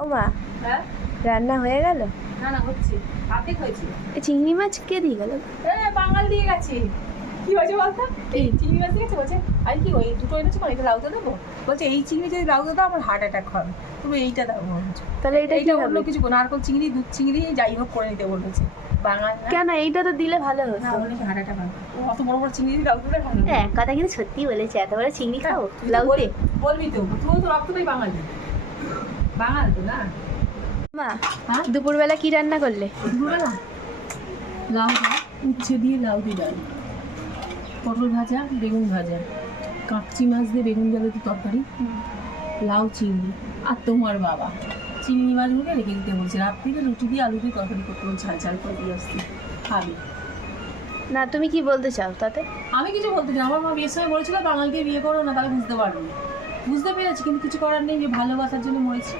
ও মা, হ্যাঁ রান্না হয়ে গেল? না না হচ্ছে, অর্ধেক হয়েছে। এই চিংড়ি মাছ কে দিয়ে গেল? বাঙাল দিয়ে গেছে। কি হয়েছে বলতো, এই চিংড়ি মাছ দিয়ে গেছে, বলছে আর কি ওই দুটো এনেছো এটা লাউতে দেবো, বলছে এই চিংড়ি যদি লাউতে দাও আমার হার্ট অ্যাটাক হবে, তুমি এইটা দাও বলছো। তাহলে এটা কি অন্য হবে? কিছু নারকল চিংড়ি, দুধ চিংড়ি যাই হোক করে নিতে বলেছে। বাঙাল না, কেন এইটা তো দিলে ভালো না হতো। হলে কি হার্ট অ্যাটাক হবে? ও অত বড় বড় চিংড়ি দিয়ে লাউতে দেয় ভালো। এক কথা কিন্তু সত্যি বলেছে, এত বড় চিংড়ি খাও তুই তো লাউতে? বলবি তো, তুই তো রক্তটাই বাঙালি, বাঙাল তো না। মা, হ্যাঁ দুপুরবেলা কি রান্না করলে? দুপুরবেলা লাউ উচ্ছে দিয়ে লাউ দিয়ে ডাল, পটল ভাজা, বেগুন ভাজা, কাকচি মাছ দিয়ে বেগুন জালের তরকারি, লাউ চিংড়ি। আর তোমার বাবা চিংড়ি মাছগুলোকে রেখে দিতে বলছে, রাত্রিতে রুটি দিয়ে আলু দিয়ে তরকারি করতে বলছে, ঝাল ঝাল করে দিয়ে আসতে খাবে। না, তুমি কি বলতে চাও তাতে? আমি কিছু বলতে চাই, আমার মা বিয়ের সময় বলেছিল বাঙালকে বিয়ে করো না, তাহলে বুঝতে পারবে। বুঝতে পেরেছি, কিন্তু কিছু করার নেই, যে ভালোবাসার জন্য মরেছে।